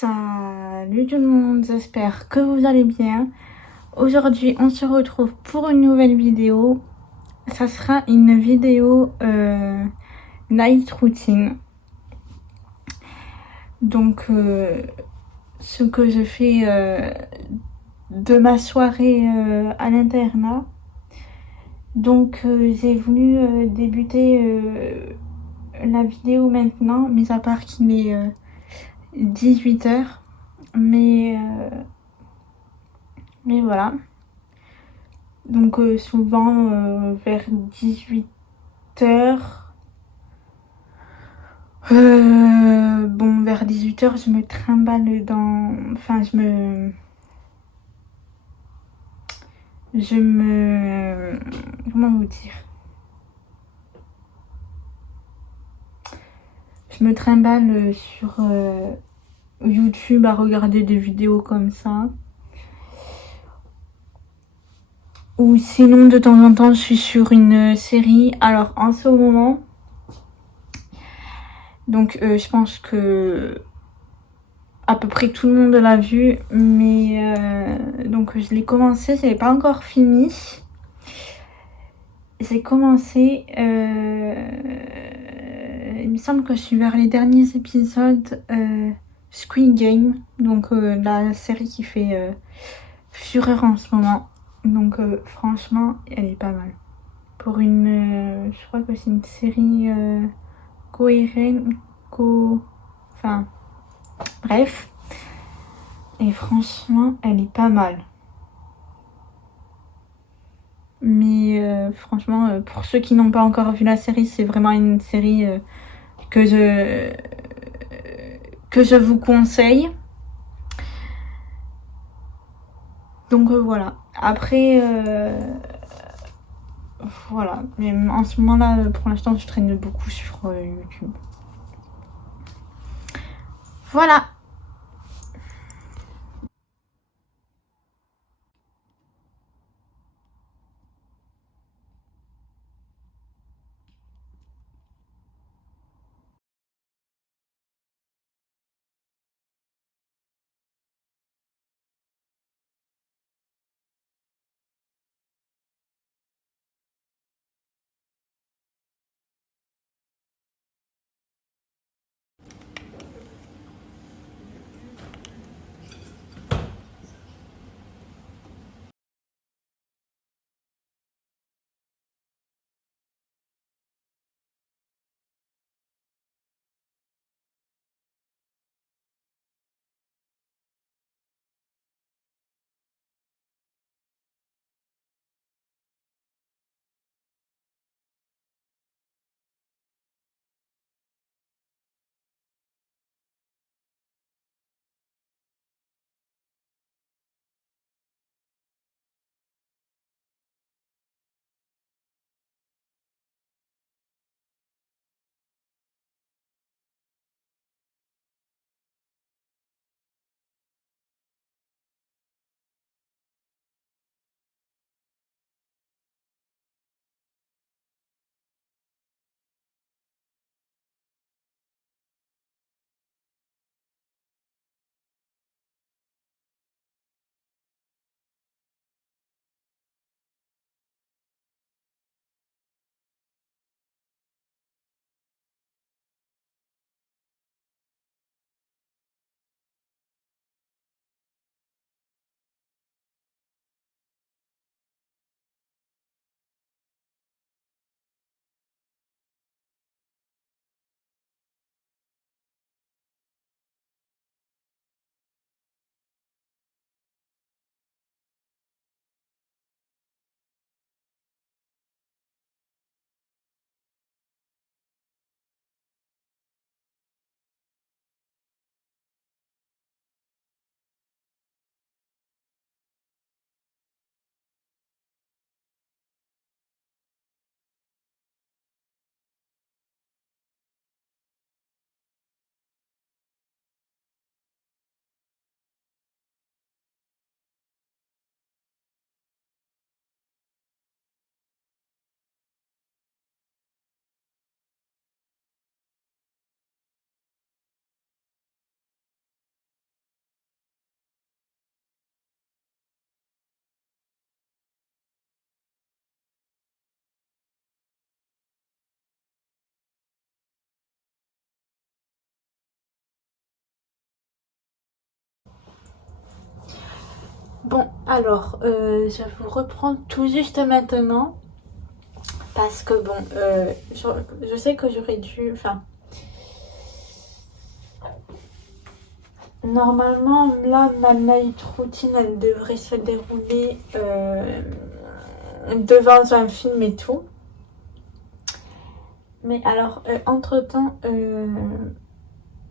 Salut tout le monde, j'espère que vous allez bien. Aujourd'hui, on se retrouve pour une nouvelle vidéo. Ça sera une vidéo night routine. Donc, ce que je fais de ma soirée à l'internat. Donc, j'ai voulu débuter la vidéo maintenant, mis à part qu'il est 18h. Mais voilà. Donc souvent vers 18h. Bon, vers 18h, je me trimballe dans... Enfin, Comment vous dire? Je me trimballe sur YouTube à regarder des vidéos comme ça. Ou sinon, de temps en temps, je suis sur une série. Alors, en ce moment... Donc, je pense que à peu près tout le monde l'a vu, mais donc je l'ai commencé, je l'ai pas encore fini. J'ai commencé, il me semble que je suis vers les derniers épisodes Squid Game, donc la série qui fait fureur en ce moment. Donc franchement, elle est pas mal. Pour une, je crois que c'est une série coréenne, enfin bref. Et franchement, elle est pas mal. Mais franchement, pour ceux qui n'ont pas encore vu la série, c'est vraiment une série que je vous conseille. Donc voilà. Après, voilà. Mais en ce moment-là, pour l'instant, je traîne beaucoup sur YouTube. Voilà. Bon, alors, je vous reprends tout juste maintenant. Parce que bon, je sais que j'aurais dû... Enfin, normalement, là, ma night routine, elle devrait se dérouler devant un film et tout. Mais alors, entre-temps,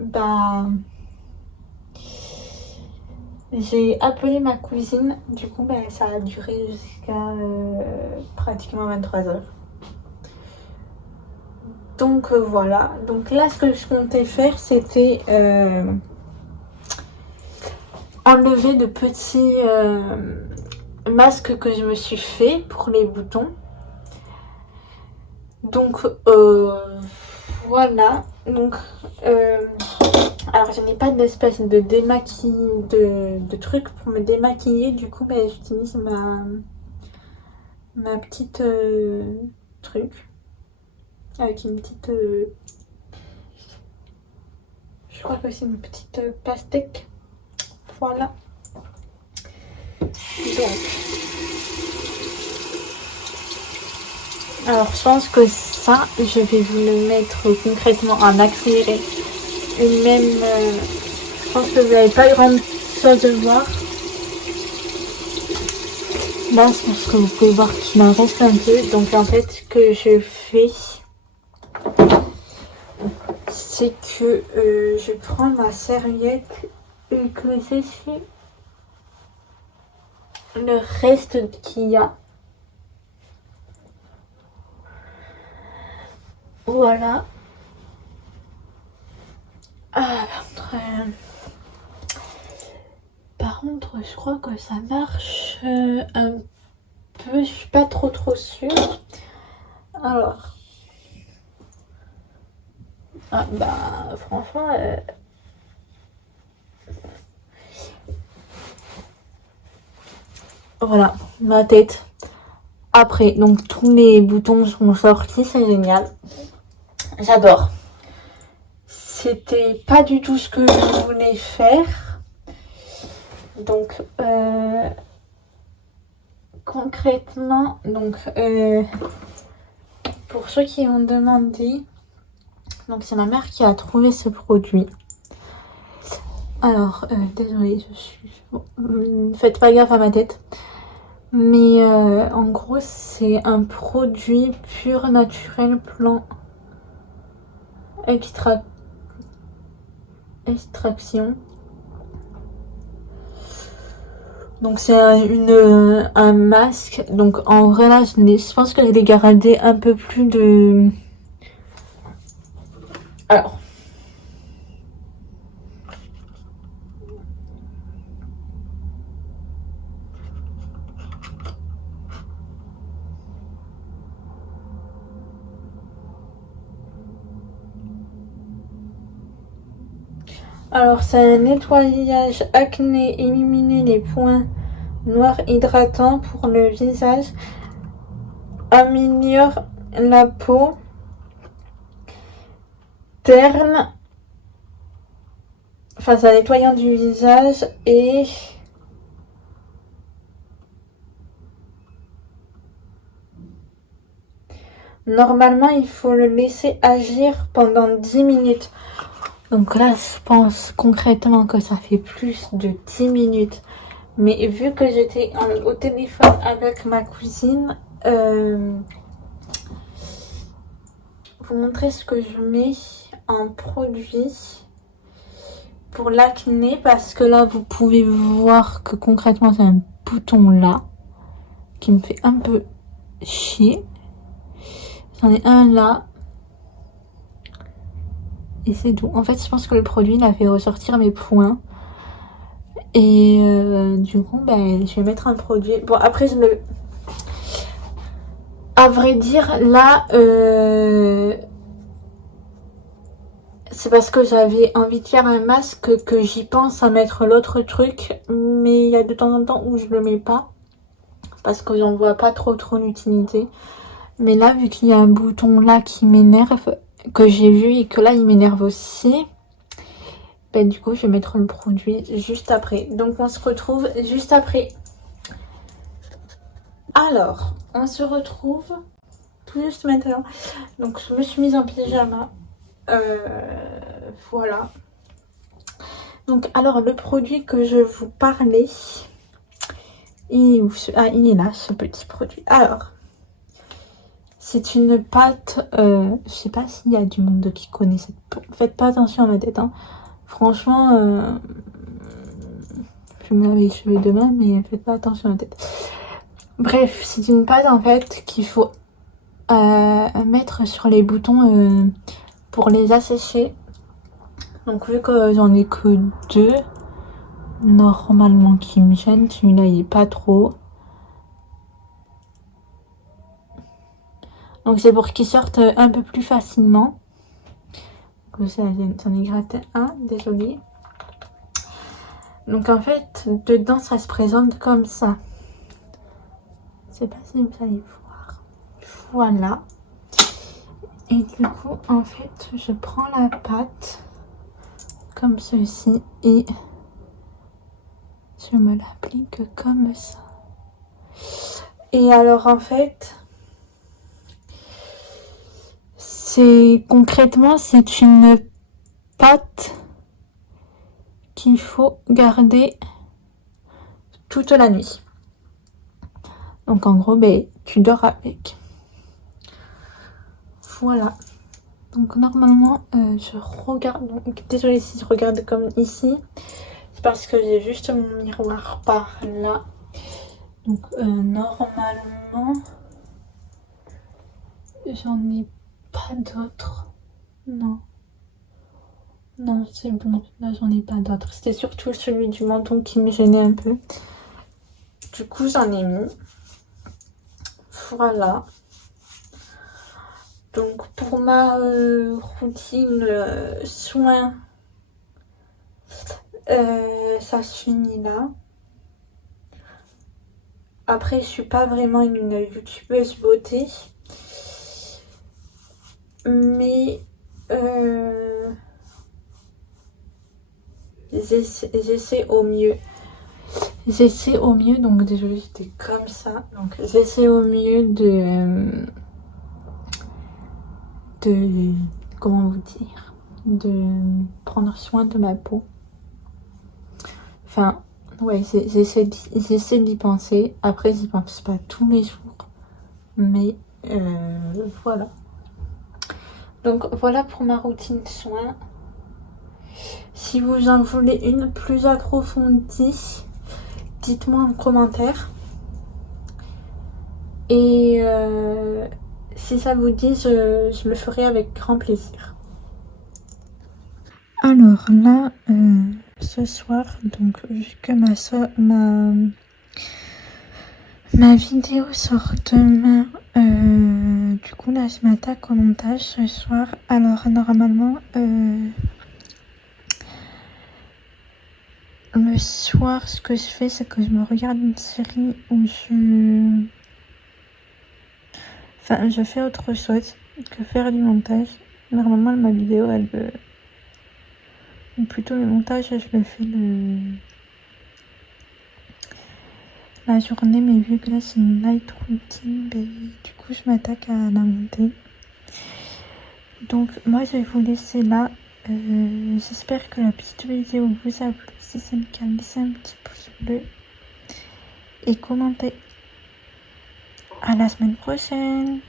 bah... j'ai appelé ma cousine. Du coup, bah, ça a duré jusqu'à pratiquement 23h. Donc voilà. Donc là, ce que je comptais faire, c'était... enlever de petits masques que je me suis fait pour les boutons. Donc voilà. Donc alors je n'ai pas d'espèce de de truc pour me démaquiller. Du coup j'utilise ma petite truc avec une petite je crois que c'est une petite pastèque. Voilà. Donc, alors je pense que ça, je vais vous le mettre concrètement en accéléré. Et même, je pense que vous n'avez pas grand chose à voir. Là, je pense que vous pouvez voir qu'il m'en reste un peu. Donc en fait, ce que je fais, c'est que je prends ma serviette et que j'essuie le reste qu'il y a. Voilà. Par contre, je crois que ça marche un peu. Je suis pas trop sûre. Alors. Ah bah franchement. Voilà, ma tête. Après, donc tous les boutons sont sortis, c'est génial. J'adore. C'était pas du tout ce que je voulais faire. Donc, concrètement, donc, pour ceux qui ont demandé, donc c'est ma mère qui a trouvé ce produit. Alors, désolée, faites pas gaffe à ma tête. Mais en gros, c'est un produit pur, naturel, plan extraction. Donc c'est un masque. Donc en vrai là, je pense que je l'ai gardé un peu plus de... Alors c'est un nettoyage acné, éliminer les points noirs hydratants pour le visage, améliore la peau terne, enfin c'est un nettoyant du visage et normalement il faut le laisser agir pendant 10 minutes. Donc là, je pense concrètement que ça fait plus de 10 minutes. Mais vu que j'étais au téléphone avec ma cousine, vous montrer ce que je mets en produit pour l'acné. Parce que là, vous pouvez voir que concrètement, c'est un bouton là qui me fait un peu chier. J'en ai un là. Et c'est tout. En fait, je pense que le produit, il a fait ressortir mes points. Et du coup, je vais mettre un produit. Bon, après, à vrai dire, là, c'est parce que j'avais envie de faire un masque que j'y pense à mettre l'autre truc. Mais il y a de temps en temps où je le mets pas. Parce que j'en vois pas trop l'utilité. Mais là, vu qu'il y a un bouton là qui m'énerve, que j'ai vu et que là, il m'énerve aussi... du coup, je vais mettre le produit juste après. Donc, on se retrouve juste après. Alors, on se retrouve tout juste maintenant. Donc, je me suis mise en pyjama. Voilà. Donc, alors, le produit que je vous parlais, il est où il est là, ce petit produit. Alors, c'est une pâte, je sais pas s'il y a du monde qui connaît cette pâte. Faites pas attention à ma tête, hein. Franchement, je me lave les cheveux demain, mais faites pas attention à ma tête. Bref, c'est une pâte en fait qu'il faut mettre sur les boutons pour les assécher. Donc vu que j'en ai que 2, normalement qui me gênent, celui-là il est pas trop. Donc c'est pour qu'ils sortent un peu plus facilement. Comme ça, j'en ai gratté un, désolé. Donc en fait, dedans ça se présente comme ça. Je sais pas si vous allez voir. Voilà. Et du coup, en fait, je prends la pâte comme ceci et je me l'applique comme ça. Et alors en fait, concrètement c'est une pâte qu'il faut garder toute la nuit. Donc en gros, tu dors avec. Voilà. Donc normalement, je regarde. Donc, désolée si je regarde comme ici. C'est parce que j'ai juste mon miroir par là. Donc normalement, j'en ai pas d'autres. Non. Non, c'est bon. Là, j'en ai pas d'autres. C'était surtout celui du menton qui me gênait un peu. Du coup, j'en ai mis. Voilà. Donc, pour ma routine soin, ça se finit là. Après, je suis pas vraiment une youtubeuse beauté. Mais j'essaie au mieux. J'essaie au mieux, donc désolée, j'étais comme ça. Donc j'essaie au mieux comment vous dire, de prendre soin de ma peau. Enfin, ouais, j'essaie d'y penser. Après, j'y pense pas tous les jours. Mais voilà. Donc voilà pour ma routine de soins. Si vous en voulez une plus approfondie, dites-moi en commentaire. Et si ça vous dit, je le ferai avec grand plaisir. Alors là, ce soir, donc vu que ma vidéo sort demain, du coup là je m'attaque au montage ce soir. Alors normalement, le soir, ce que je fais, c'est que je me regarde une série où je fais autre chose que faire du montage. Normalement, ma vidéo, ou plutôt le montage, je le fais la journée, mais vu que là, c'est une night routine, du coup, je m'attaque à la monter. Donc, moi, je vais vous laisser là. J'espère que la petite vidéo vous a plu. Si c'est le cas, laissez un petit pouce bleu et commentez. À la semaine prochaine.